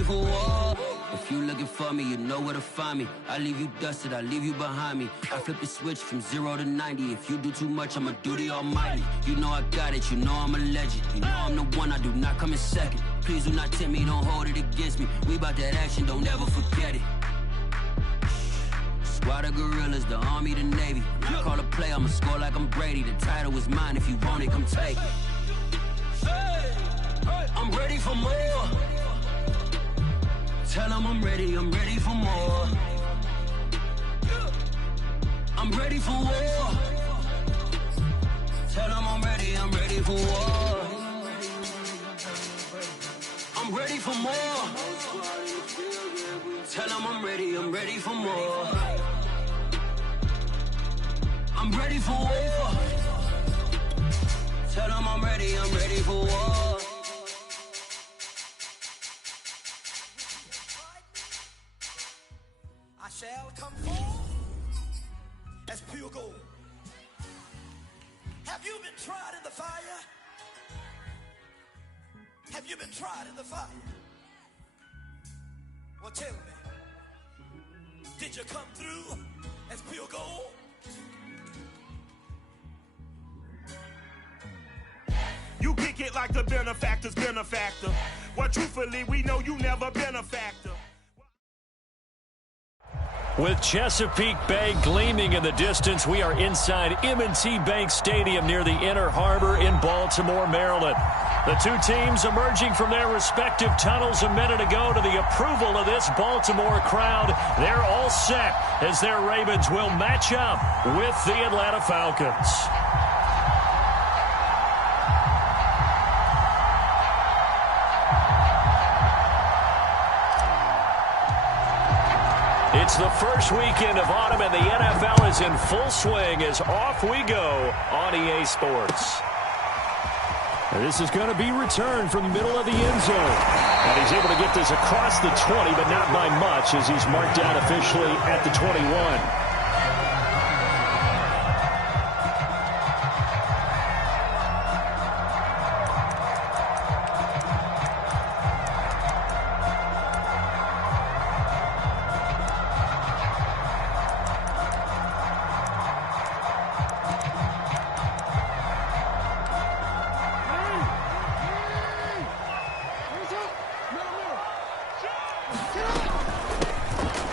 ready for war. If you looking for me, you know where to find me. I leave you dusted, I leave you behind me. I flip the switch from 0 to 90. If you do too much, I'ma do the almighty. You know I got it, you know I'm a legend. You know I'm the one, I do not come in second. Please do not tempt me, don't hold it against me. We bout that action, don't ever forget it. Squad of gorillas, the army, the navy. When I call a play, I'ma score like I'm Brady. The title is mine, if you want it, come take it. I'm ready for more. Tell them I'm ready for more. I'm ready for war. Tell them I'm ready for war. I'm ready for more. Tell them I'm ready for more. I'm ready for war. Tell them I'm ready for war. I shall come forth as pure gold. Have you been tried in the fire? Have you been tried in the fire? Well, tell me, did you come through as pure gold? You kick it like the benefactor's benefactor. Well, truthfully, we know you never been a factor. With Chesapeake Bay gleaming in the distance, we are inside M&T Bank Stadium near the Inner Harbor in Baltimore, Maryland. The two teams emerging from their respective tunnels a minute ago to the approval of this Baltimore crowd. They're all set as their Ravens will match up with the Atlanta Falcons. It's the first weekend of autumn, and the NFL is in full swing as off we go on EA Sports. This is going to be returned from the middle of the end zone. And he's able to get this across the 20, but not by much as he's marked down officially at the 21.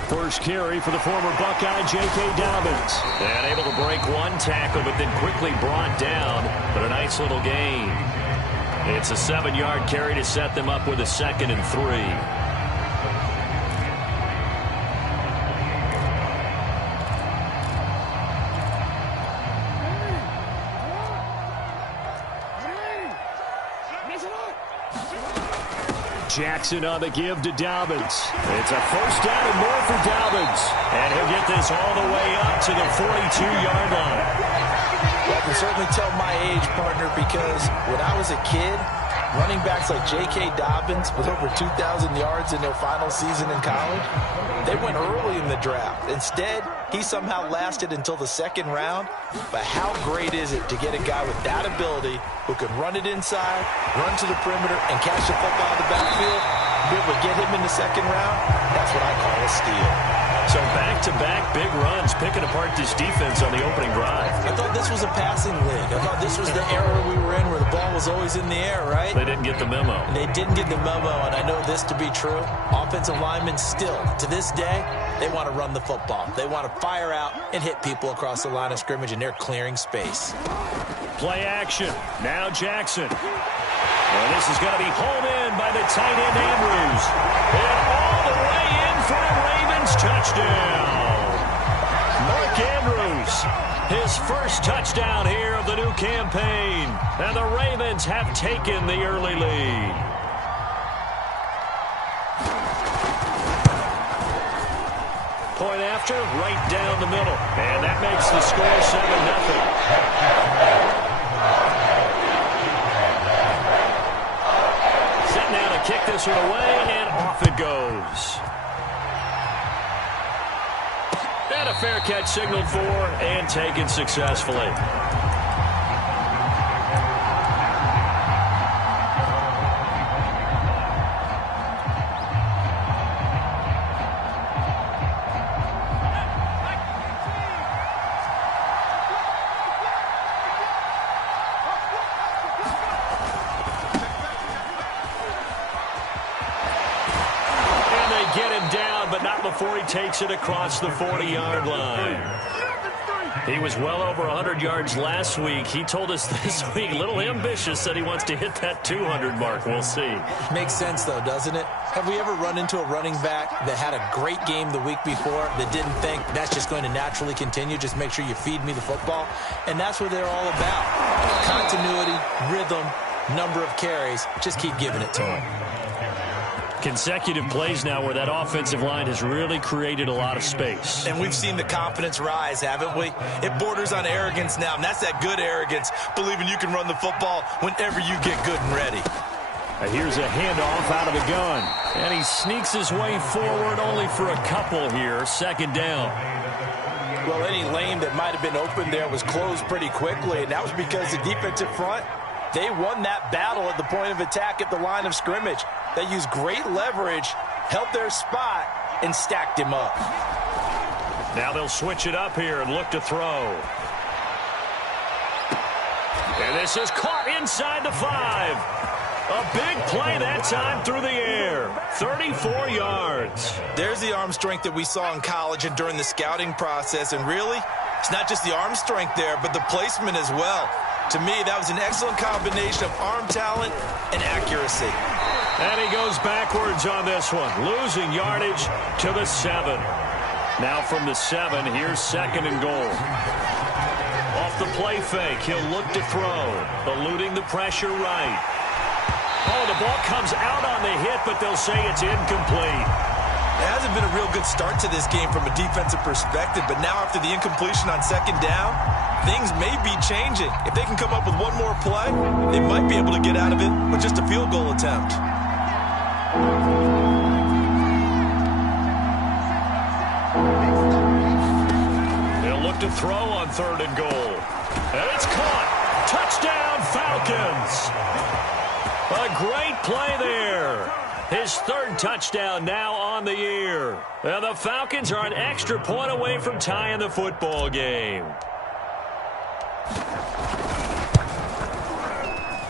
First carry for the former Buckeye, J.K. Dobbins. And able to break one tackle, but then quickly brought down. But a nice little gain. It's a 7-yard carry to set them up with a 2nd and 3. Jackson on the give to Dobbins. It's a first down and more for Dobbins. And he'll get this all the way up to the 42-yard line. Well, I can certainly tell my age, partner, because when I was a kid, running backs like J.K. Dobbins with over 2,000 yards in their final season in college, they went early in the draft. Instead, he somehow lasted until the 2nd round. But how great is it to get a guy with that ability who can run it inside, run to the perimeter, and catch the football in the backfield? Be able to get him in the 2nd round, that's what I call a steal. So back-to-back big runs, picking apart this defense on the opening drive. I thought this was a passing league. I thought this was the era we were in where the ball was always in the air, right? They didn't get the memo. And they didn't get the memo, and I know this to be true. Offensive linemen still, to this day, they want to run the football. They want to fire out and hit people across the line of scrimmage, and they're clearing space. Play action. Now Jackson. And this is going to be hauled in by the tight end Andrews. And all the way in for a Ravens touchdown. Mark Andrews, his first touchdown here of the new campaign. And the Ravens have taken the early lead. Point after, right down the middle. And that makes the score 7-0. Kick this one away, and off it goes. And a fair catch signaled for and taken successfully. before he takes it across the 40-yard line. He was well over 100 yards last week. He told us this week, a little ambitious, said he wants to hit that 200 mark. We'll see. Makes sense, though, doesn't it? Have we ever run into a running back that had a great game the week before that didn't think that's just going to naturally continue? Just make sure you feed me the football. And that's what they're all about. Continuity, rhythm, number of carries. Just keep giving it to him. Consecutive plays now where that offensive line has really created a lot of space. And we've seen the confidence rise, haven't we? It borders on arrogance now, and that's that good arrogance, believing you can run the football whenever you get good and ready. Here's a handoff out of the gun. And he sneaks his way forward only for a couple here. Second down. Well, any lane that might have been open there was closed pretty quickly, and that was because the defensive front, they won that battle at the point of attack at the line of scrimmage. They used great leverage, held their spot, and stacked him up. Now they'll switch it up here and look to throw. And this is caught inside the 5. A big play that time through the air. 34 yards. There's the arm strength that we saw in college and during the scouting process. And really, it's not just the arm strength there, but the placement as well. To me, that was an excellent combination of arm talent and accuracy. And he goes backwards on this one, losing yardage to the 7. Now from the 7, here's second and goal. Off the play fake, he'll look to throw, eluding the pressure right. Oh, the ball comes out on the hit, but they'll say it's incomplete. It hasn't been a real good start to this game from a defensive perspective, but now after the incompletion on second down, things may be changing. If they can come up with one more play, they might be able to get out of it with just a field goal attempt. They'll look to throw on third and goal. And it's caught. Touchdown, Falcons. A great play there. His third touchdown now on the year. And the Falcons are an extra point away from tying the football game.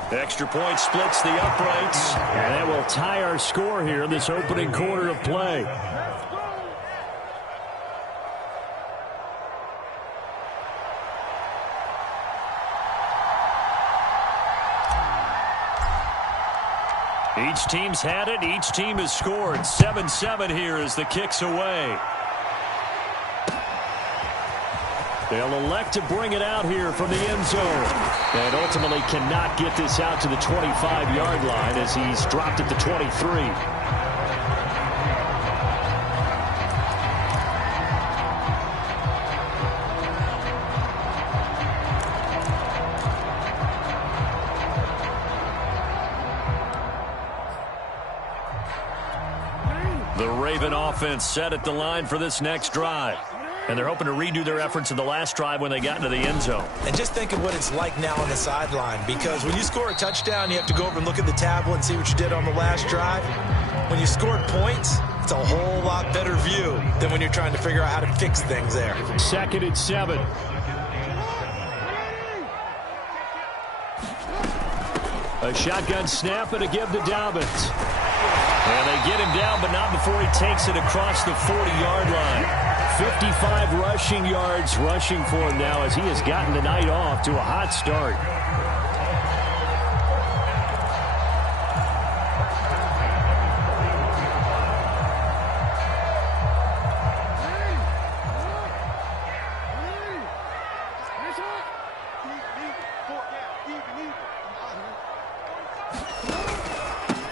Extra point splits the uprights. And that will tie our score here in this opening quarter of play. Each team's had it. Each team has scored. 7-7 here as the kick's away. They'll elect to bring it out here from the end zone. And ultimately cannot get this out to the 25-yard line as he's dropped at the 23. The Raven offense set at the line for this next drive. And they're hoping to redo their efforts in the last drive when they got into the end zone. And just think of what it's like now on the sideline, because when you score a touchdown, you have to go over and look at the tablet and see what you did on the last drive. When you scored points, it's a whole lot better view than when you're trying to figure out how to fix things there. 2nd and 7. A shotgun snap and a give to Dobbins. And they get him down, but not before he takes it across the 40-yard line. 55 rushing yards rushing for him now as he has gotten the night off to a hot start.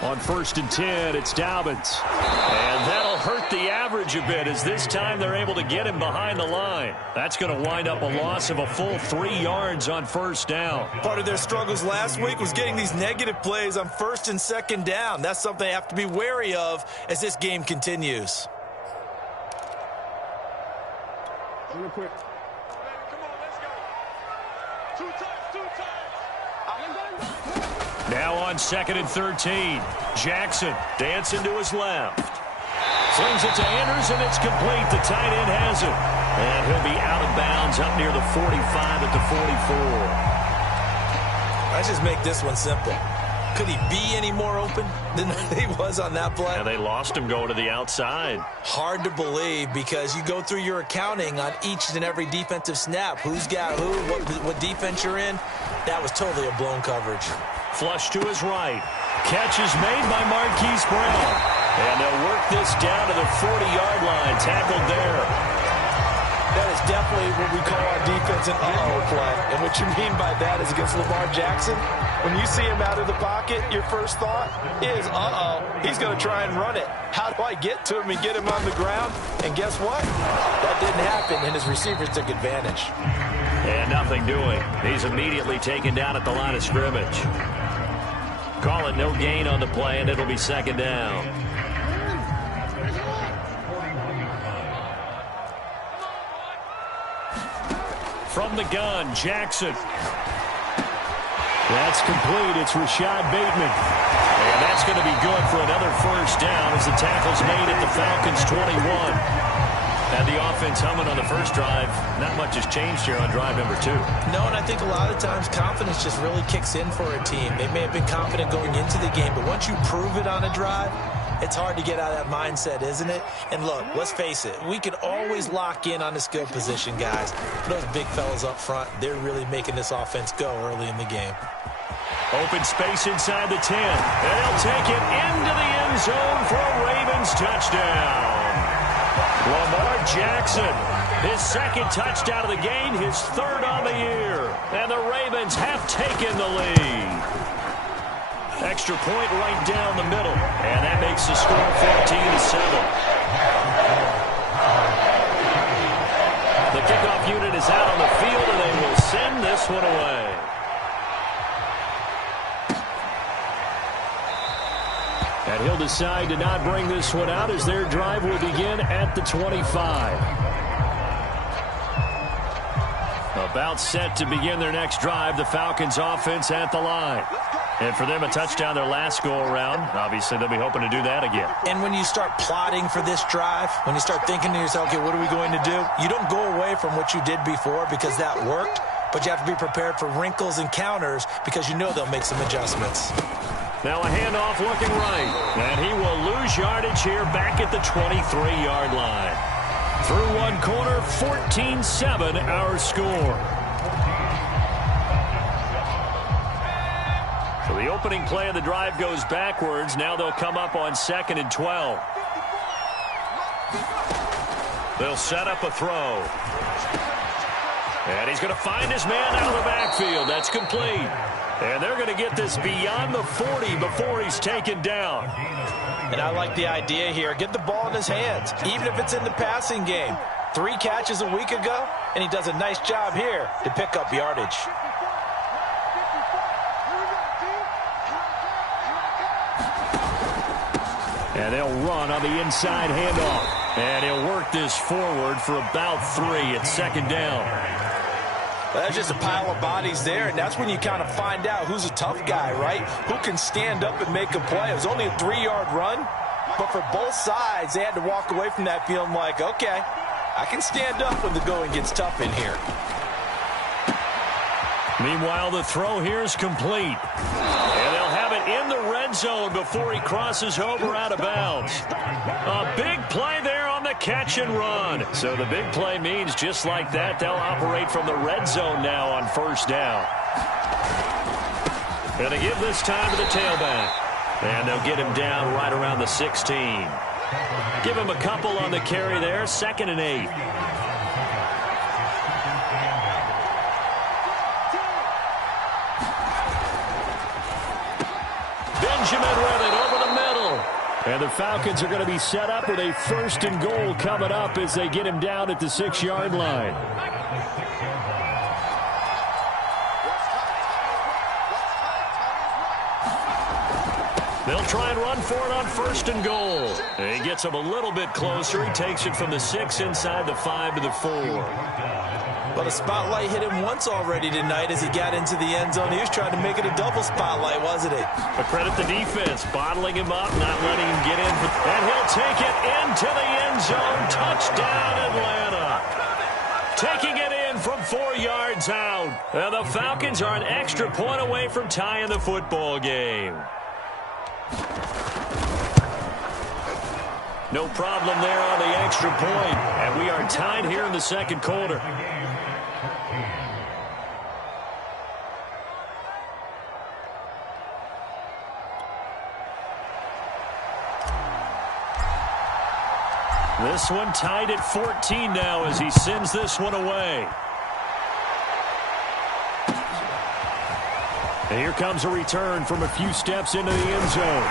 On 1st and 10, it's Dobbins. And that'll hurt the average a bit as this time they're able to get him behind the line. That's going to wind up a loss of a full 3 yards on 1st down. Part of their struggles last week was getting these negative plays on 1st and 2nd down. That's something they have to be wary of as this game continues. Real quick. Come on, let's go. 2 times. Now on 2nd and 13. Jackson dancing to his left. Slings it to Anders, and it's complete. The tight end has it. And he'll be out of bounds up near the 45 at the 44. Let's just make this one simple. Could he be any more open than he was on that play? And they lost him going to the outside. Hard to believe because you go through your accounting on each and every defensive snap. Who's got who, what defense you're in. That was totally a blown coverage. Flush to his right. Catch is made by Marquise Brown. And they'll work this down to the 40-yard line. Tackled there. That is definitely what we call on defense an uh-oh play. And what you mean by that is against Lamar Jackson, when you see him out of the pocket, your first thought is, uh-oh, he's going to try and run it. How do I get to him and get him on the ground? And guess what? That didn't happen, and his receivers took advantage. And nothing doing. He's immediately taken down at the line of scrimmage. Call it no gain on the play, and it'll be second down. From the gun, Jackson. That's complete. It's Rashad Bateman. And that's going to be good for another first down as the tackle's made at the Falcons 21. Had the offense humming on the first drive. Not much has changed here on drive number 2. No, and I think a lot of times confidence just really kicks in for a team. They may have been confident going into the game, but once you prove it on a drive, it's hard to get out of that mindset, isn't it? And look, let's face it, we can always lock in on the skill position, guys. Those big fellas up front, they're really making this offense go early in the game. Open space inside the 10. And they'll take it into the end zone for a Ravens touchdown. Lamar Jackson, his second touchdown of the game, his third on the year. And the Ravens have taken the lead. Extra point right down the middle. And that makes the score 14-7. The kickoff unit is out on the field, and they will send this one away. And he'll decide to not bring this one out as their drive will begin at the 25. About set to begin their next drive, the Falcons offense at the line. And for them, a touchdown their last go-around. Obviously, they'll be hoping to do that again. And when you start plotting for this drive, when you start thinking to yourself, okay, what are we going to do? You don't go away from what you did before because that worked, but you have to be prepared for wrinkles and counters because you know they'll make some adjustments. Now a handoff looking right. And he will lose yardage here back at the 23-yard line. Through one corner, 14-7 our score. So the opening play of the drive goes backwards. Now they'll come up on 2nd and 12. They'll set up a throw. And he's going to find his man out of the backfield. That's complete. And they're going to get this beyond the 40 before he's taken down. And I like the idea here. Get the ball in his hands, even if it's in the passing game. 3 catches a week ago, and he does a nice job here to pick up yardage. And they'll run on the inside handoff. And he'll work this forward for about 3 at 2nd down. That's just a pile of bodies there, and that's when you kind of find out who's a tough guy, right? Who can stand up and make a play. It was only a 3-yard run, but for both sides, they had to walk away from that feeling like, okay, I can stand up when the going gets tough in here. Meanwhile, the throw here is complete. And they'll have it in the red zone before he crosses over out of bounds. A big play there on the catch and run. So the big play means just like that, they'll operate from the red zone now on 1st down. Gonna give this time to the tailback. And they'll get him down right around the 16. Give him a couple on the carry there, 2nd and 8. Benjamin with it over the middle. And the Falcons are going to be set up with a 1st and goal coming up as they get him down at the 6-yard line. They'll try and run for it on 1st and goal. And he gets him a little bit closer. He takes it from the 6 inside the 5 to the 4. But a spotlight hit him once already tonight as he got into the end zone. He was trying to make it a double spotlight, wasn't he? But credit the defense, bottling him up, not letting him get in. And he'll take it into the end zone. Touchdown, Atlanta. Taking it in from 4 yards out. And the Falcons are an extra point away from tying the football game. No problem there on the extra point. And we are tied here in the second quarter. This one tied at 14 now as he sends this one away. And here comes a return from a few steps into the end zone.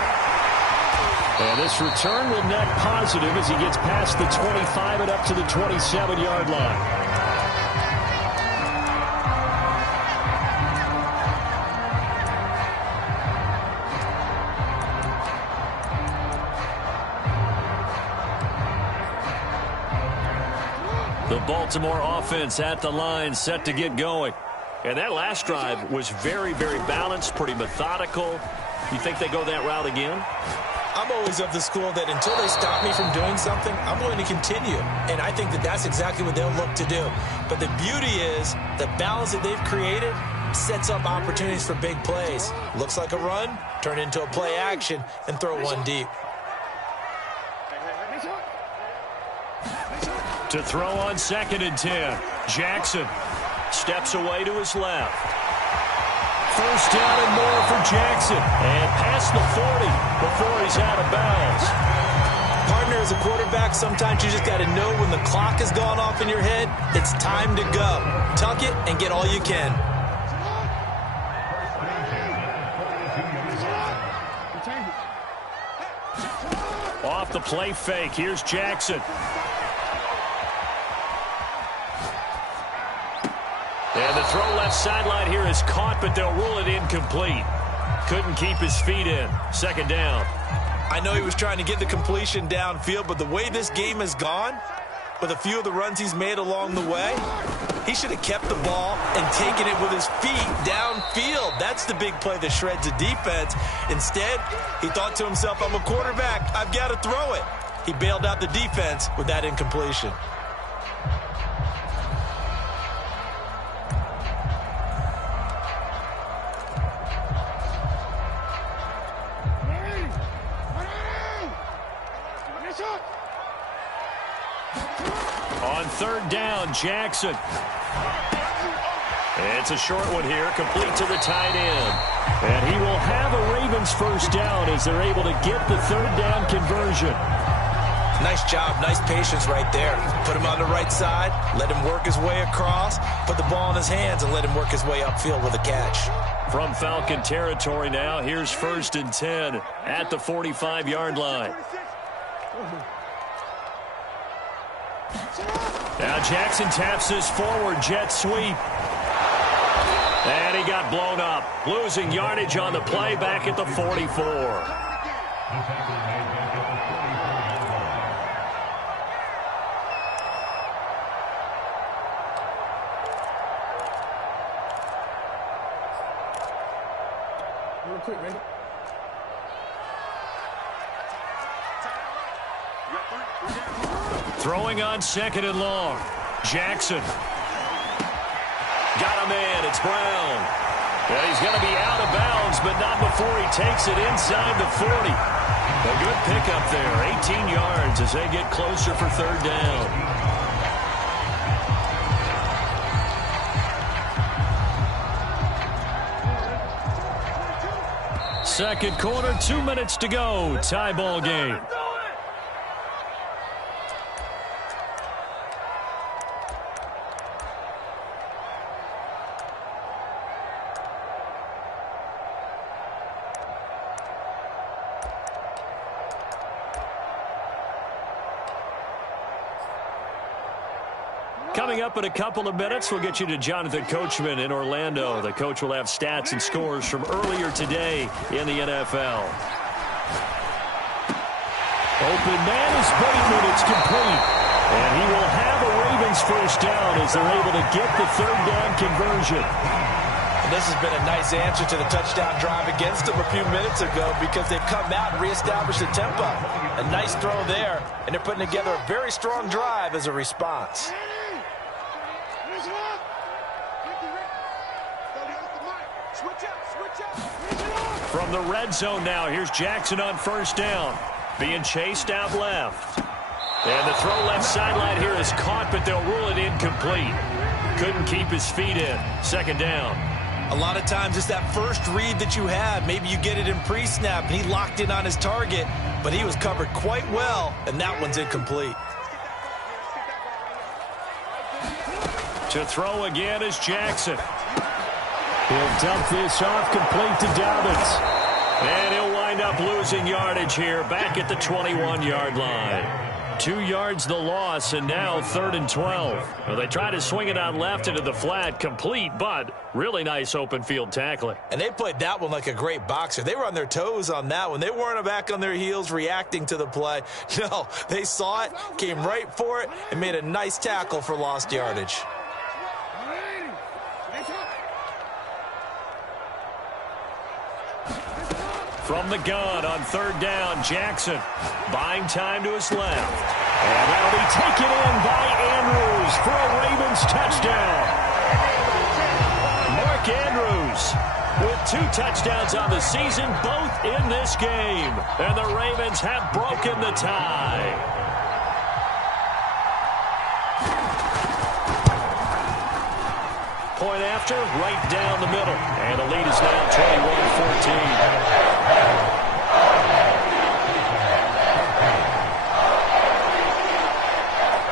And this return will net positive as he gets past the 25 and up to the 27-yard line. The Baltimore offense at the line, set to get going. And that last drive was very, very balanced, pretty methodical. You think they go that route again? I'm always of the school that until they stop me from doing something, I'm going to continue. And I think that that's exactly what they'll look to do. But the beauty is the balance that they've created sets up opportunities for big plays. Looks like a run, turn into a play action, and throw one deep. To throw on 2nd and 10. Jackson steps away to his left. First down and more for Jackson. And past the 40 before he's out of bounds. Partner, as a quarterback, sometimes you just got to know when the clock has gone off in your head, it's time to go. Tuck it and get all you can. Off the play fake, here's Jackson. And the throw left sideline here is caught, but they'll rule it incomplete. Couldn't keep his feet in. 2nd down. I know he was trying to get the completion downfield, but the way this game has gone, with a few of the runs he's made along the way, he should have kept the ball and taken it with his feet downfield. That's the big play that shreds a defense. Instead, he thought to himself, I'm a quarterback. I've got to throw it. He bailed out the defense with that incompletion. On 3rd down, Jackson. It's a short one here, complete to the tight end. And he will have a Ravens first down as they're able to get the 3rd down conversion. Nice job, nice patience right there. Put him on the right side, let him work his way across, put the ball in his hands, and let him work his way upfield with a catch. From Falcon territory now, here's 1st and 10 at the 45-yard line. Now Jackson taps his forward jet sweep. And he got blown up. Losing yardage on the play back at the 44. Real quick, man. Throwing on 2nd and long. Jackson. Got a man. It's Brown. And he's going to be out of bounds, but not before he takes it inside the 40. A good pickup there. 18 yards as they get closer for 3rd down. Second quarter, 2 minutes to go. Tie ball game. Coming up in a couple of minutes, we'll get you to Jonathan Coachman in Orlando. The coach will have stats and scores from earlier today in the NFL. Open man is Bateman. It's complete. And he will have a Ravens first down as they're able to get the 3rd down conversion. And this has been a nice answer to the touchdown drive against them a few minutes ago because they've come out and reestablished the tempo. A nice throw there, and they're putting together a very strong drive as a response. From the red zone now, here's Jackson on first down. Being chased out left. And the throw left sideline here is caught, but they'll rule it incomplete. Couldn't keep his feet in. Second down. A lot of times it's that first read that you have. Maybe you get it in pre-snap, and he locked in on his target, but he was covered quite well, and that one's incomplete. To throw again is Jackson. He'll dump this off complete to Dobbins. And he'll wind up losing yardage here back at the 21-yard line. 2 yards the loss, and now 3rd and 12. Well, they try to swing it out left into the flat, complete, but really nice open field tackling. And they played that one like a great boxer. They were on their toes on that one. They weren't back on their heels reacting to the play. No, they saw it, came right for it, and made a nice tackle for lost yardage. From the gun on 3rd down, Jackson buying time to his left. And that'll be taken in by Andrews for a Ravens touchdown. Mark Andrews with 2 touchdowns on the season, both in this game. And the Ravens have broken the tie. Point after, right down the middle. And the lead is now 21-14.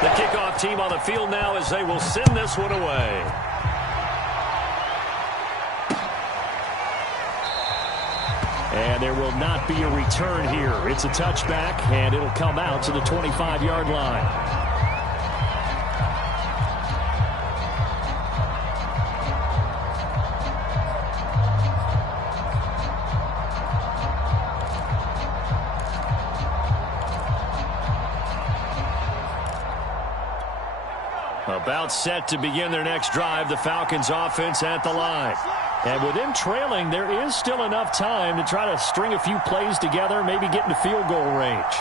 The kickoff team on the field now as they will send this one away. And there will not be a return here. It's a touchback, and it'll come out to the 25-yard line. About set to begin their next drive, the Falcons offense at the line. And with them trailing, there is still enough time to try to string a few plays together, maybe get into field goal range.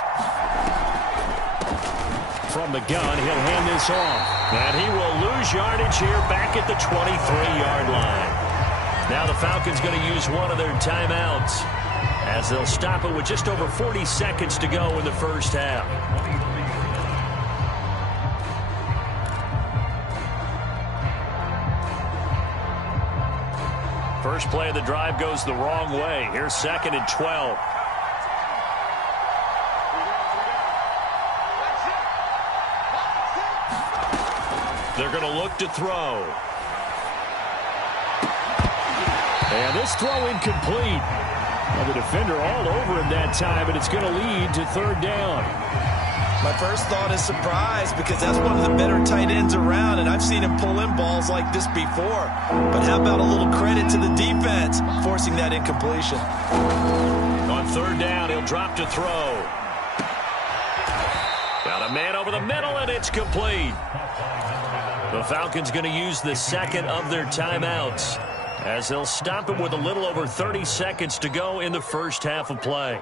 From the gun, he'll hand this off. And he will lose yardage here back at the 23-yard line. Now the Falcons going to use one of their timeouts as they'll stop it with just over 40 seconds to go in the first half. First play of the drive goes the wrong way. Here's 2nd and 12. They're going to look to throw. And this throw incomplete. Well, the defender all over him that time, and it's going to lead to 3rd down. My first thought is surprise because that's one of the better tight ends around, and I've seen him pull in balls like this before. But how about a little credit to the defense forcing that incompletion? On 3rd down, he'll drop to throw. Got a man over the middle, and it's complete. The Falcons going to use the 2nd of their timeouts as they'll stop it with a little over 30 seconds to go in the first half of play.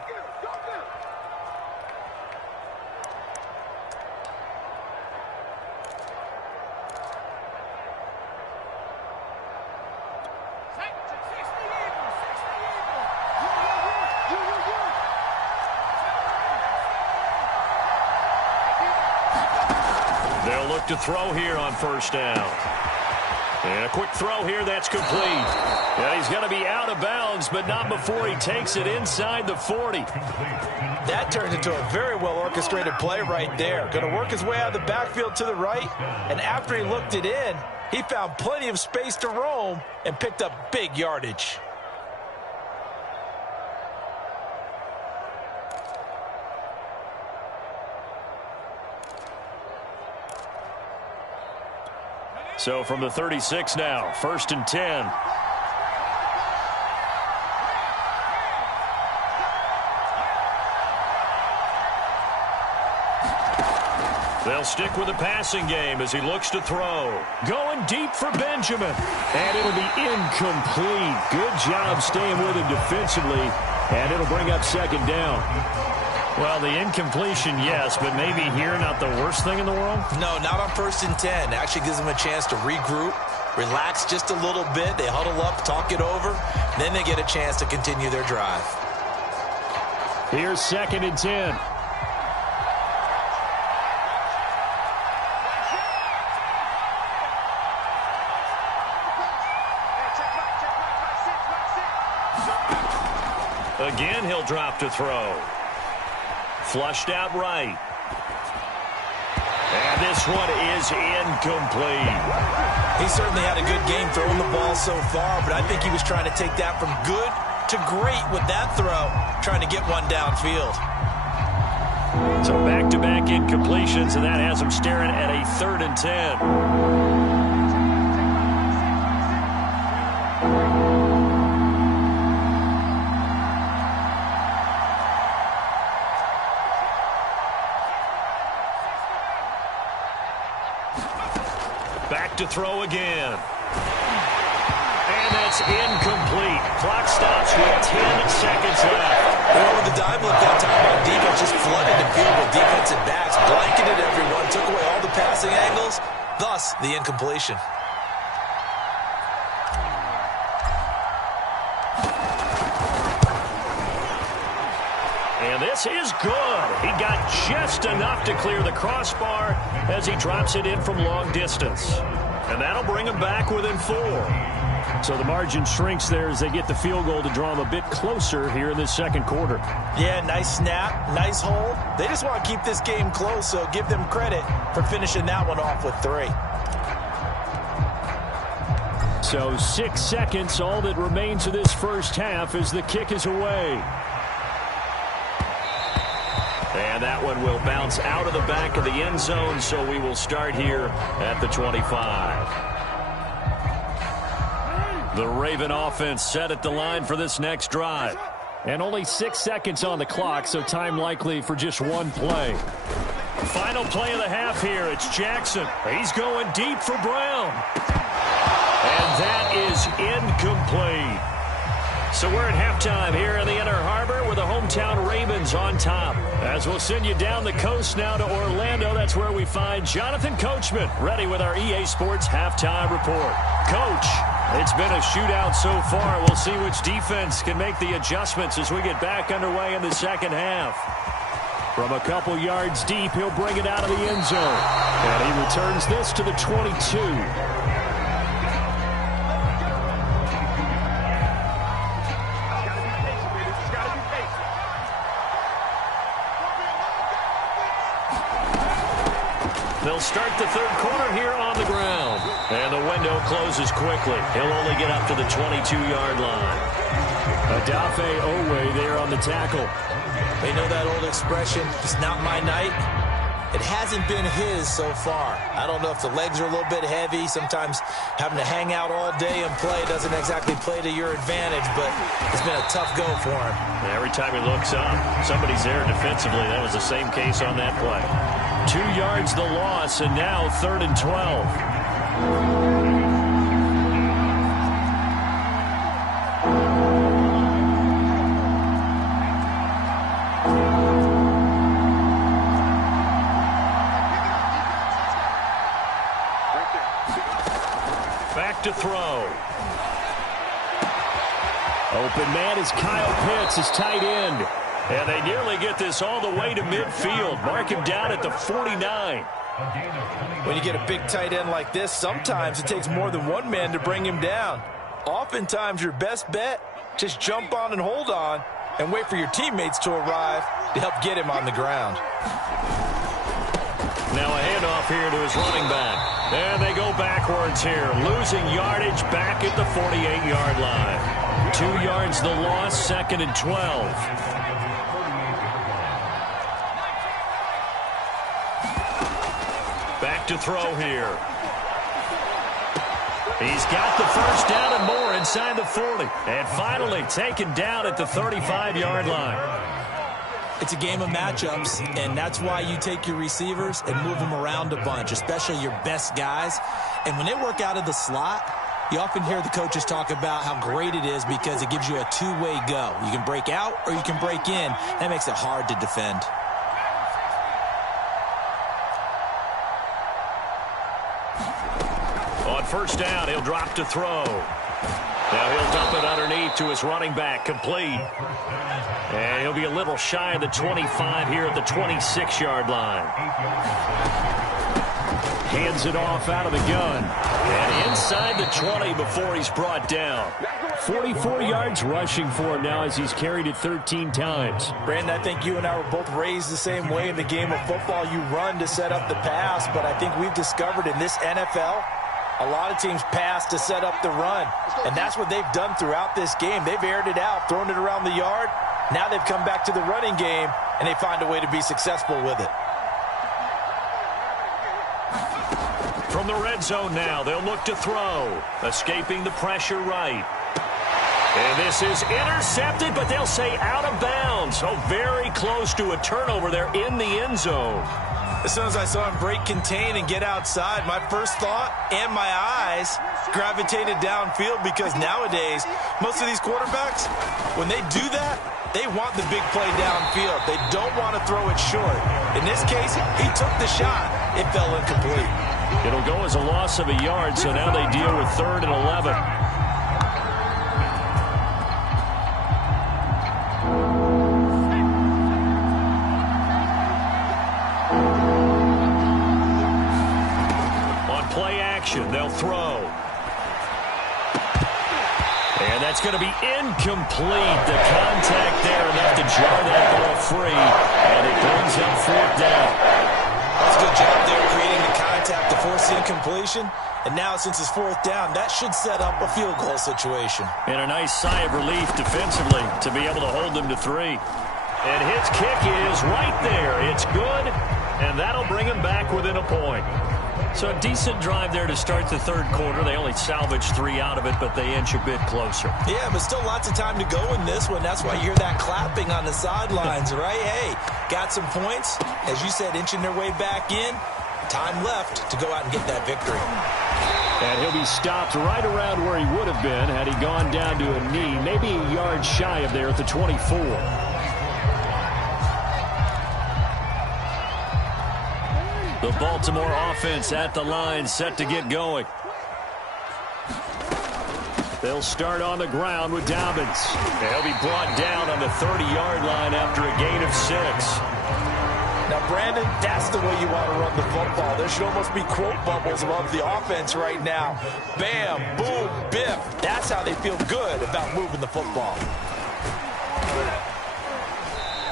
They'll look to throw here on 1st down. And a quick throw here, that's complete. Yeah, he's going to be out of bounds, but not before he takes it inside the 40. That turned into a very well-orchestrated play right there. Going to work his way out of the backfield to the right, and after he looked it in, he found plenty of space to roam and picked up big yardage. So from the 36 now, 1st and 10. They'll stick with the passing game as he looks to throw. Going deep for Benjamin. And it'll be incomplete. Good job staying with him defensively. And it'll bring up 2nd down. Well, the incompletion, yes, but maybe here not the worst thing in the world? No, not on 1st and 10. Actually gives him a chance to regroup, relax just a little bit. They huddle up, talk it over, then they get a chance to continue their drive. Here's 2nd and 10. Again, he'll drop to throw. Flushed out right. And this one is incomplete. He certainly had a good game throwing the ball so far, but I think he was trying to take that from good to great with that throw, trying to get one downfield. So back-to-back incompletions, and that has him staring at a 3rd and 10. Back to throw again. And that's incomplete. Clock stops with 10 seconds left. With the dime look that time on defense, just flooded the field with defensive backs, blanketed everyone, took away all the passing angles, thus the incompletion. And this is good. He got just enough to clear the crossbar as he drops it in from long distance. And that'll bring him back within 4. So the margin shrinks there as they get the field goal to draw them a bit closer here in this 2nd quarter. Yeah, nice snap, nice hold. They just want to keep this game close, so give them credit for finishing that one off with 3. So 6 seconds, all that remains of this first half as the kick is away. And that one will bounce out of the back of the end zone, so we will start here at the 25. The Raven offense set at the line for this next drive. And only 6 seconds on the clock, so time likely for just one play. Final play of the half here. It's Jackson. He's going deep for Brown. And that is incomplete. So we're at halftime here in the Inner Harbor with the hometown Ravens on top. As we'll send you down the coast now to Orlando, that's where we find Jonathan Coachman ready with our EA Sports Halftime Report. Coach, it's been a shootout so far. We'll see which defense can make the adjustments as we get back underway in the 2nd half. From a couple yards deep, he'll bring it out of the end zone. And he returns this to the 22. They'll start the 3rd quarter here on the ground. And the window closes quickly. He'll only get up to the 22-yard line. Adafe Owe there on the tackle. They know that old expression, it's not my night. It hasn't been his so far. I don't know if the legs are a little bit heavy. Sometimes having to hang out all day and play doesn't exactly play to your advantage, but it's been a tough go for him. Every time he looks up, somebody's there defensively. That was the same case on that play. 2 yards the loss, and now 3rd and 12. Back to throw. Open man is Kyle Pitts, his tight end. And they nearly get this all the way to midfield. Mark him down at the 49. When you get a big tight end like this, sometimes it takes more than one man to bring him down. Oftentimes your best bet, just jump on and hold on and wait for your teammates to arrive to help get him on the ground. Now a handoff here to his running back. And they go backwards here, losing yardage back at the 48-yard line. 2 yards the loss, 2nd and 12. Back to throw here. He's got the first down and more inside the 40. And finally taken down at the 35-yard line. It's a game of matchups, and that's why you take your receivers and move them around a bunch, especially your best guys. And when they work out of the slot, you often hear the coaches talk about how great it is because it gives you a two-way go. You can break out or you can break in. That makes it hard to defend. On first down. He'll drop to throw. Now he'll dump it underneath to his running back, complete. And he'll be a little shy of the 25 here at the 26-yard line. Hands it off out of the gun. And inside the 20 before he's brought down. 44 yards rushing for him now as he's carried it 13 times. Brandon, I think you and I were both raised the same way in the game of football. You run to set up the pass, but I think we've discovered in this NFL, a lot of teams pass to set up the run. And that's what they've done throughout this game. They've aired it out, thrown it around the yard. Now they've come back to the running game, and they find a way to be successful with it. From the red zone now, they'll look to throw. Escaping the pressure right. And this is intercepted, but they'll say out of bounds. So very close to a turnover there in the end zone. As soon as I saw him break contain and get outside, my first thought and my eyes gravitated downfield, because nowadays, most of these quarterbacks, when they do that, they want the big play downfield. They don't want to throw it short. In this case, he took the shot. It fell incomplete. It'll go as a loss of a yard, so now they deal with 3rd and 11. On play action, they'll throw. And that's going to be incomplete. The contact there enough to jar that ball free, and it brings up 4th down. That's a good job there, creating the contact to force the incompletion. And now, since it's 4th down, that should set up a field goal situation. And a nice sigh of relief defensively to be able to hold them to 3. And his kick is right there. It's good, and that'll bring him back within a point. So a decent drive there to start the 3rd quarter. They only salvaged 3 out of it, but they inch a bit closer. Yeah, but still lots of time to go in this one. That's why you hear that clapping on the sidelines, right? Hey, got some points. As you said, inching their way back in. Time left to go out and get that victory. And he'll be stopped right around where he would have been had he gone down to a knee, maybe a yard shy of there at the 24. The Baltimore offense at the line, set to get going. They'll start on the ground with Dobbins. He'll be brought down on the 30-yard line after a gain of 6. Now, Brandon, that's the way you want to run the football. There should almost be quote bubbles above the offense right now. Bam, boom, biff. That's how they feel good about moving the football.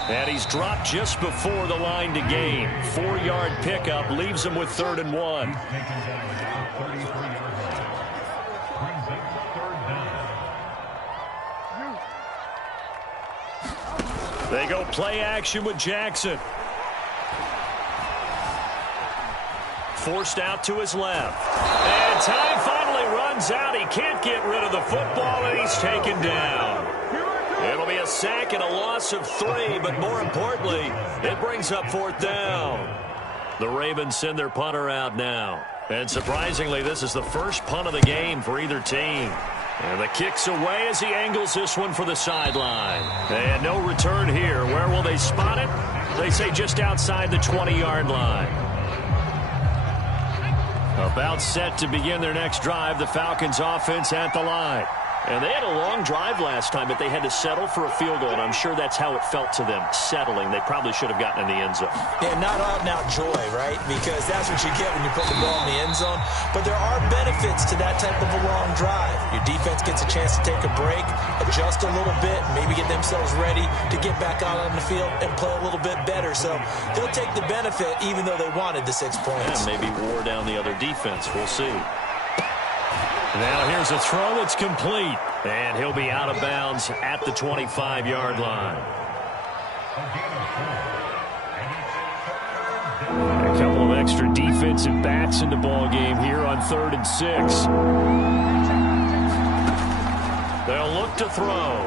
And he's dropped just before the line to gain. 4-yard pickup leaves him with 3rd and 1. They go play action with Jackson. Forced out to his left. And time finally runs out. He can't get rid of the football, and he's taken down. It'll be a sack and a loss of 3, but more importantly, it brings up 4th down. The Ravens send their punter out now. And surprisingly, this is the first punt of the game for either team. And the kick's away as he angles this one for the sideline. And no return here. Where will they spot it? They say just outside the 20-yard line. About set to begin their next drive, the Falcons offense at the line. And they had a long drive last time, but they had to settle for a field goal, and I'm sure that's how it felt to them, settling. They probably should have gotten in the end zone. Yeah, not out-and-out joy, right? Because that's what you get when you put the ball in the end zone. But there are benefits to that type of a long drive. Your defense gets a chance to take a break, adjust a little bit, maybe get themselves ready to get back out on the field and play a little bit better. So they'll take the benefit even though they wanted the 6 points. And maybe wore down the other defense. We'll see. Now here's a throw that's complete. And he'll be out of bounds at the 25-yard line. A couple of extra defensive backs in the ball game here on 3rd and 6. They'll look to throw.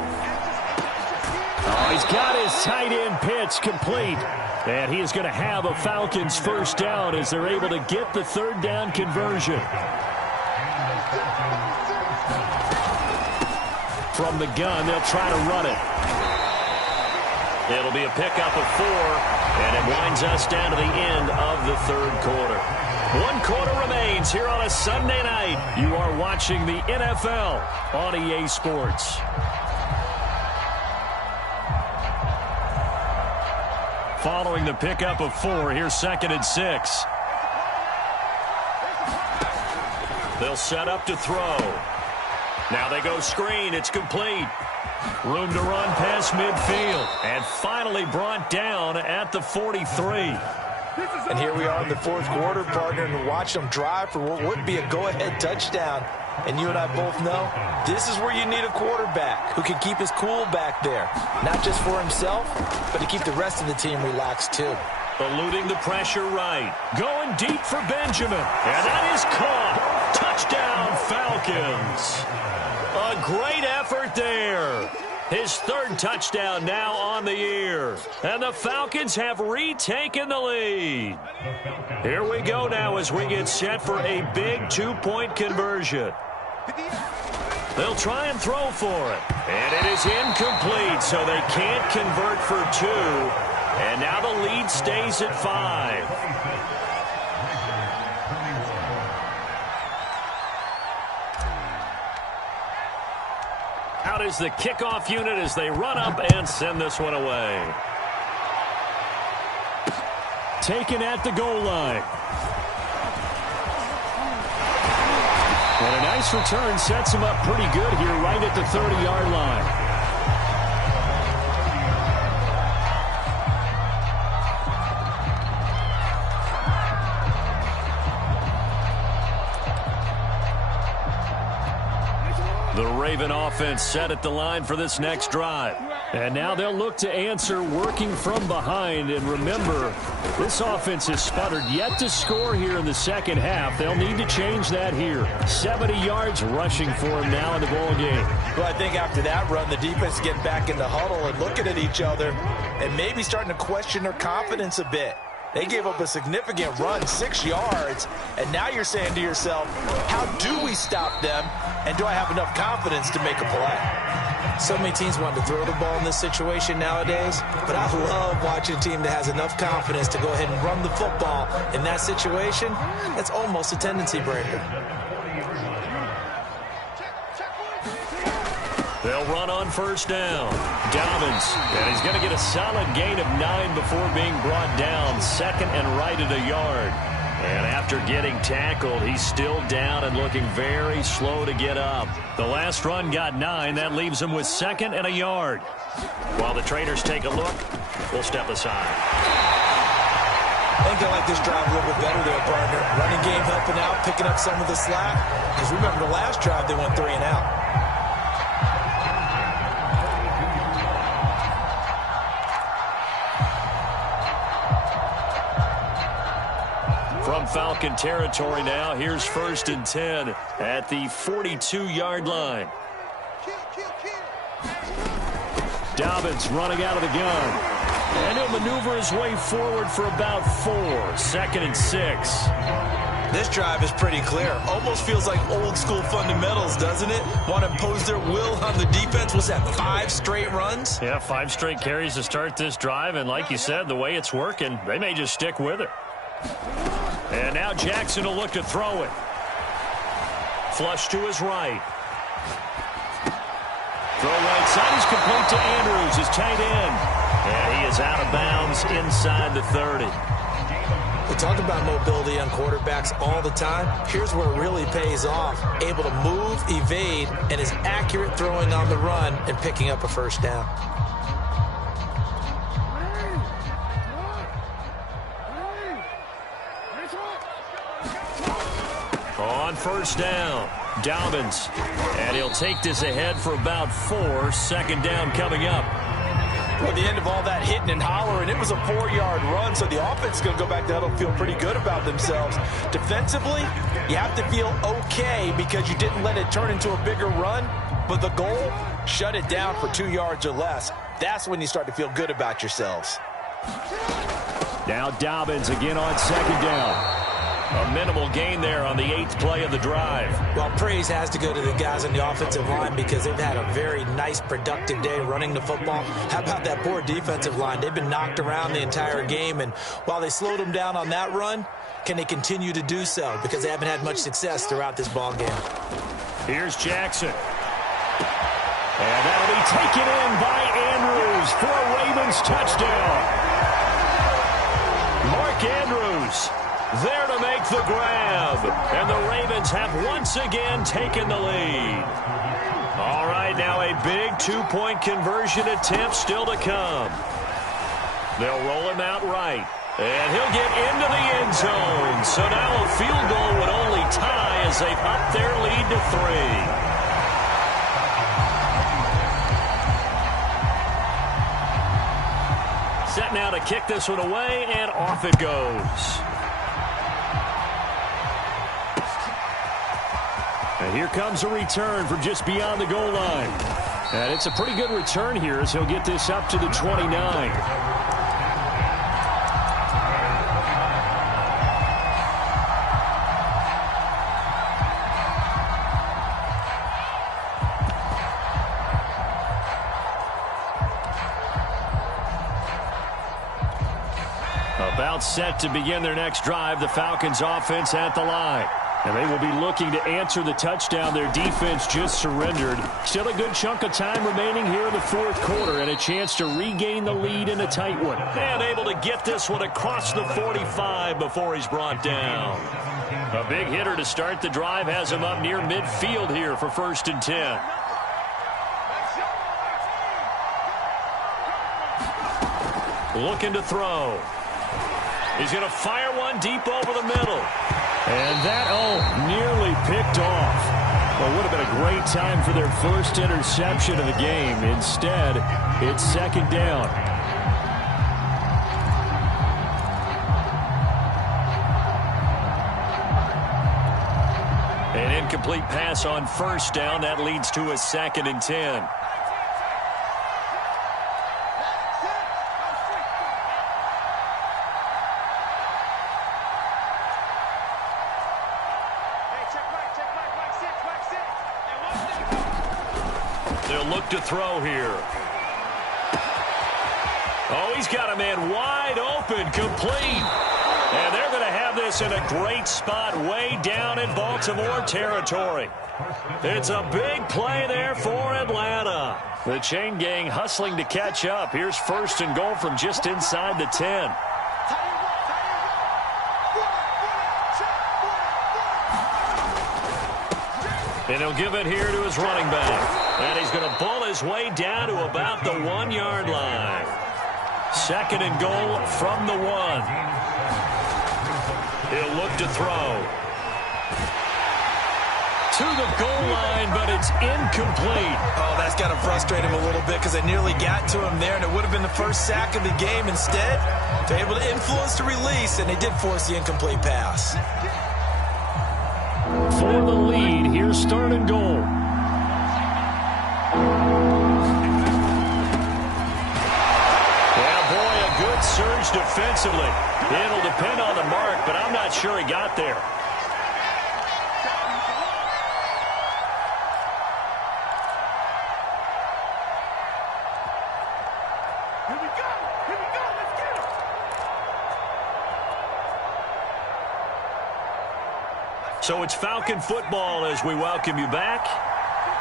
Oh, he's got his tight end pitch complete. And he is going to have a Falcons first down as they're able to get the 3rd down conversion. From the gun, they'll try to run it. It'll be a pickup of 4, and it winds us down to the end of the third quarter. 1 quarter remains here on a Sunday night. You are watching the NFL on EA Sports. Following the pickup of 4, here's 2nd and 6. They'll set up to throw. Now they go screen. It's complete. Room to run past midfield. And finally brought down at the 43. And here we are in the fourth quarter, partner, and watch them drive for what would be a go-ahead touchdown. And you and I both know this is where you need a quarterback who can keep his cool back there. Not just for himself, but to keep the rest of the team relaxed too. Eluding the pressure right. Going deep for Benjamin. And that is caught. Touchdown, Falcons. A great effort there. His 3rd touchdown now on the year. And the Falcons have retaken the lead. Here we go now as we get set for a big 2-point conversion. They'll try and throw for it. And it is incomplete, so they can't convert for 2. And now the lead stays at 5. Out is the kickoff unit as they run up and send this one away. Taken at the goal line. And a nice return sets him up pretty good here right at the 30-yard line. The Raven offense set at the line for this next drive. And now they'll look to answer working from behind. And remember, this offense has sputtered yet to score here in the second half. They'll need to change that here. 70 yards rushing for him now in the ball game. Well, I think after that run, the defense is getting back in the huddle and looking at each other and maybe starting to question their confidence a bit. They gave up a significant run, 6 yards, and now you're saying to yourself, how do we stop them, and do I have enough confidence to make a play? So many teams want to throw the ball in this situation nowadays, but I love watching a team that has enough confidence to go ahead and run the football in that situation. That's almost a tendency breaker. They'll run on first down. Dobbins, and he's going to get a solid gain of 9 before being brought down. 2nd and right at a yard. And after getting tackled, he's still down and looking very slow to get up. The last run got 9. That leaves him with 2nd and a yard. While the traders take a look, we'll step aside. I think I like this drive a little bit better there, partner. Running game helping out, picking up some of the slack. Because remember the last drive, they went 3 and out. From Falcon territory now, here's 1st and 10 at the 42-yard line. Dobbins running out of the gun. And he'll maneuver his way forward for about 4. 2nd and 6. This drive is pretty clear. Almost feels like old school fundamentals, doesn't it? Want to impose their will on the defense. Was that 5 straight runs? Yeah, 5 straight carries to start this drive. And like you said, the way it's working, they may just stick with it. And now Jackson will look to throw it. Flush to his right. Throw right side is complete to Andrews, his tight end. And he is out of bounds inside the 30. We talk about mobility on quarterbacks all the time. Here's where it really pays off. Able to move, evade, and is accurate throwing on the run and picking up a first down. On first down, Dobbins. And he'll take this ahead for about 4. 2nd down coming up. Well, the end of all that hitting and hollering, it was a 4-yard run, so the offense is going to go back to huddle and feel pretty good about themselves. Defensively, you have to feel okay because you didn't let it turn into a bigger run, but the goal, shut it down for 2 yards or less. That's when you start to feel good about yourselves. Now Dobbins again on 2nd down. A minimal gain there on the 8th play of the drive. Well, praise has to go to the guys on the offensive line because they've had a very nice, productive day running the football. How about that poor defensive line? They've been knocked around the entire game, and while they slowed them down on that run, can they continue to do so? Because they haven't had much success throughout this ball game. Here's Jackson. And that'll be taken in by Andrews for a Ravens touchdown. Mark Andrews there to make the grab. And the Ravens have once again taken the lead. All right, now a big two-point conversion attempt still to come. They'll roll him out right. And he'll get into the end zone. So now a field goal would only tie as they've upped their lead to 3. Set now to kick this one away, and off it goes. And here comes a return from just beyond the goal line. And it's a pretty good return here as he'll get this up to the 29. About set to begin their next drive, the Falcons offense at the line. And they will be looking to answer the touchdown their defense just surrendered. Still a good chunk of time remaining here in the fourth quarter and a chance to regain the lead in a tight one. And able to get this one across the 45 before he's brought down. A big hitter to start the drive has him up near midfield here for 1st and 10. Looking to throw. He's going to fire one deep over the middle. And that, nearly picked off. Well, would have been a great time for their first interception of the game. Instead, it's 2nd down. An incomplete pass on 1st down. That leads to a 2nd and 10. To throw here. Oh, he's got a man wide open, complete. And they're going to have this in a great spot way down in Baltimore territory. It's a big play there for Atlanta. The chain gang hustling to catch up. Here's 1st and goal from just inside the 10. And he'll give it here to his running back. And he's going to bull his way down to about the 1-yard line. 2nd and goal from the 1. He'll look to throw. To the goal line, but it's incomplete. Oh, that's got to frustrate him a little bit because they nearly got to him there, and it would have been the first sack of the game. Instead, they're able to influence the release, and they did force the incomplete pass. For the lead, here's 3rd and goal. Yeah, boy, a good surge defensively. It'll depend on the mark, but I'm not sure he got there. Here we go, let's get him. So it's Falcon football as we welcome you back.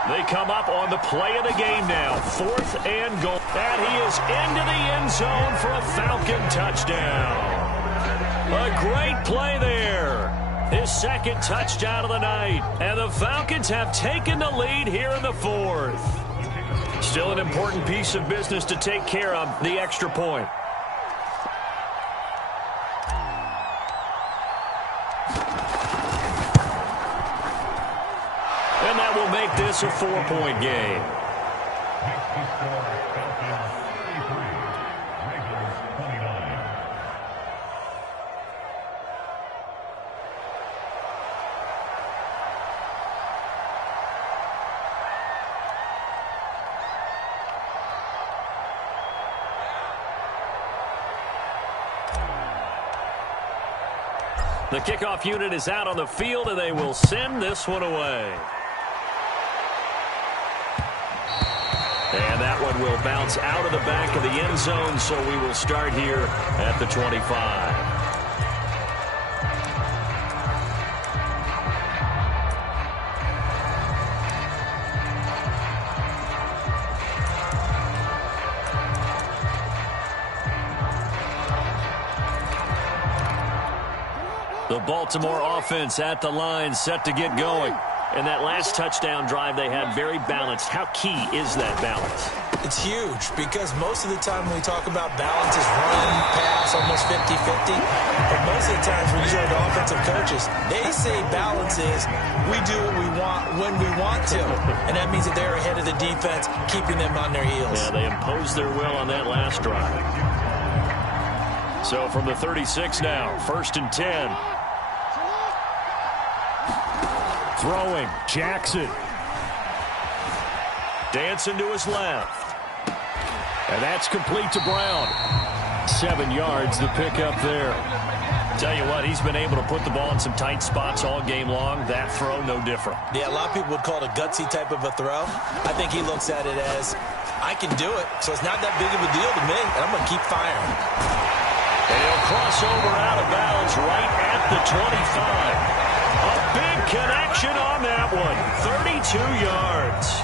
They come up on the play of the game now. 4th and goal. And he is into the end zone for a Falcon touchdown. A great play there. His 2nd touchdown of the night. And the Falcons have taken the lead here in the 4th. Still an important piece of business to take care of, the extra point. And that will make this a 4-point game. The kickoff unit is out on the field, and they will send this one away. And that one will bounce out of the back of the end zone, so we will start here at the 25. The Baltimore offense at the line, set to get going. And that last touchdown drive they had very balanced. How key is that balance? It's huge because most of the time when we talk about balance is run, pass, almost 50-50. But most of the times when you hear the offensive coaches, they say balance is we do what we want when we want to. And that means that they're ahead of the defense, keeping them on their heels. Yeah, they imposed their will on that last drive. So from the 36 now, 1st and 10. Throwing, Jackson. Dancing to his left. And that's complete to Brown. 7 yards, the pickup there. Tell you what, he's been able to put the ball in some tight spots all game long. That throw, no different. Yeah, a lot of people would call it a gutsy type of a throw. I think he looks at it as, I can do it, so it's not that big of a deal to me, and I'm going to keep firing. And he'll cross over out of bounds right at the 25. A big connection on that one. 32 yards.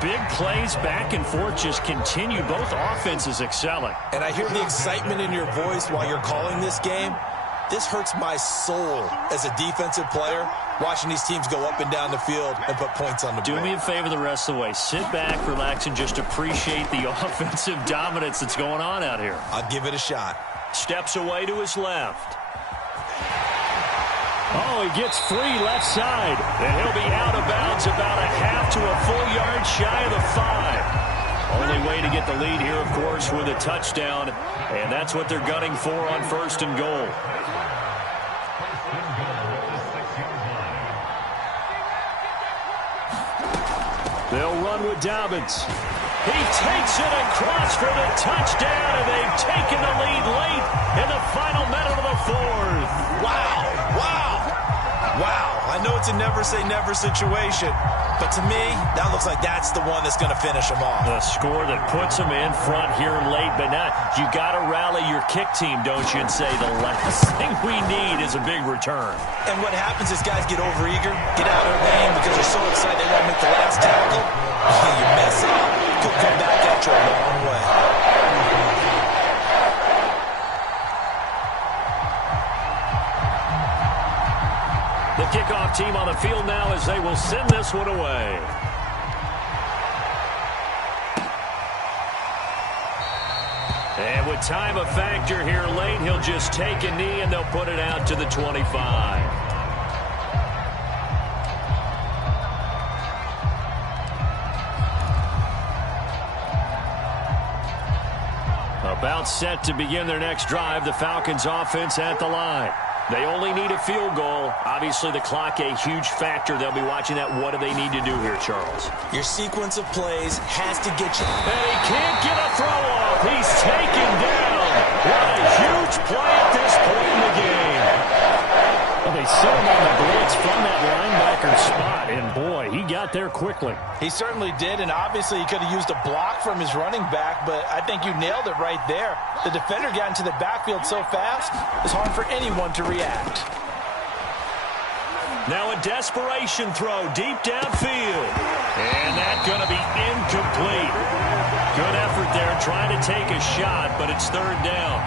Big plays back and forth just continue. Both offenses excelling. And I hear the excitement in your voice while you're calling this game. This hurts my soul as a defensive player, watching these teams go up and down the field and put points on the board. Do me a favor the rest of the way. Sit back, relax, and just appreciate the offensive dominance that's going on out here. I'll give it a shot. Steps away to his left. Oh, he gets free left side. And he'll be out of bounds about a half to a full yard shy of the 5. Only way to get the lead here, of course, with a touchdown. And that's what they're gunning for on 1st and goal. They'll run with Dobbins. He takes it across for the touchdown, and they've taken the lead late in the final minute of the 4th. Wow. I know it's a never-say-never situation, but to me, that looks like that's the one that's going to finish them off. The score that puts them in front here late, but not. You got to rally your kick team, don't you, and say the last thing we need is a big return. And what happens is guys get overeager, get out of their lane because they're so excited they won't make the last tackle. You mess up, could come back at you a long way. The kickoff team on the field now as they will send this one away. And with time a factor here late, he'll just take a knee and they'll put it out to the 25. About set to begin their next drive, the Falcons offense at the line. They only need a field goal. Obviously, the clock a huge factor. They'll be watching that. What do they need to do here, Charles? Your sequence of plays has to get you. And he can't get a throw off. He's taken down. What a huge play at this point in the game. Well, they set him on the blitz from that linebacker spot, and boy, he got there quickly. He certainly did, and obviously he could have used a block from his running back, but I think you nailed it right there. The defender got into the backfield so fast, it's hard for anyone to react. Now a desperation throw deep downfield, and that's going to be incomplete. Good effort there, trying to take a shot, but it's 3rd down.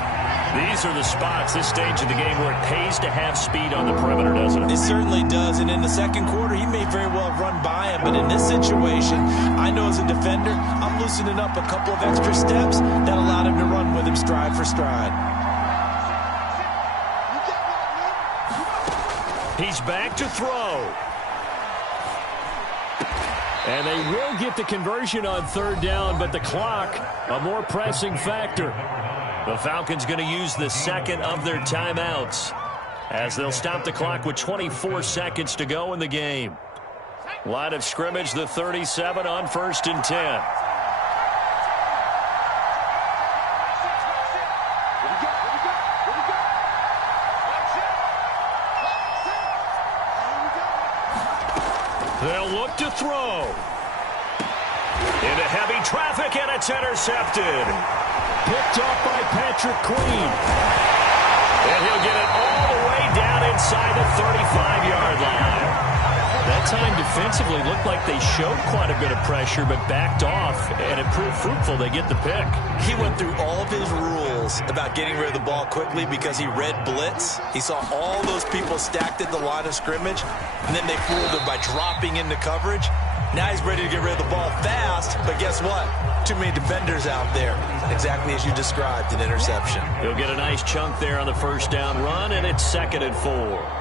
These are the spots, this stage of the game, where it pays to have speed on the perimeter, doesn't it? It certainly does, and in the second quarter, he may very well have run by him, but in this situation, I know as a defender, I'm loosening up a couple of extra steps that allowed him to run with him stride for stride. He's back to throw. And they will get the conversion on 3rd down, but the clock, a more pressing factor. The Falcons going to use the second of their timeouts as they'll stop the clock with 24 seconds to go in the game. Line of scrimmage, the 37 on 1st and 10. They'll look to throw. Into heavy traffic, and it's intercepted. Picked off by Patrick Queen. And he'll get it all the way down inside the 35-yard line. That time defensively looked like they showed quite a bit of pressure, but backed off, and it proved fruitful. They get the pick. He went through all of his rules about getting rid of the ball quickly because he read blitz. He saw all those people stacked at the line of scrimmage, and then they fooled him by dropping into coverage. Now he's ready to get rid of the ball fast, but guess what? Too many defenders out there. Exactly as you described, an interception. He'll get a nice chunk there on the first down run, and it's 2nd and 4.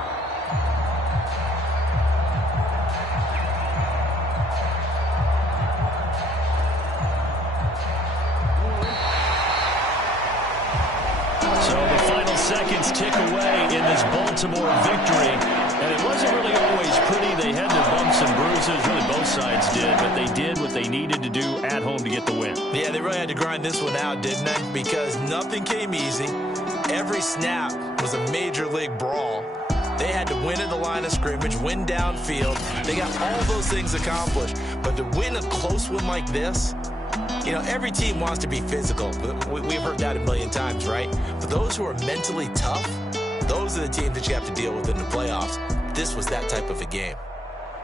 Seconds tick away in this Baltimore victory, and it wasn't really always pretty. They had their bumps and bruises, really both sides did, but they did what they needed to do at home to get the win. Yeah, they really had to grind this one out, didn't they? Because nothing came easy. Every snap was a major league brawl. They had to win at the line of scrimmage, win downfield. They got all those things accomplished, but to win a close one like this, you know, every team wants to be physical. We've heard that a million times, right? But those who are mentally tough, those are the teams that you have to deal with in the playoffs. This was that type of a game.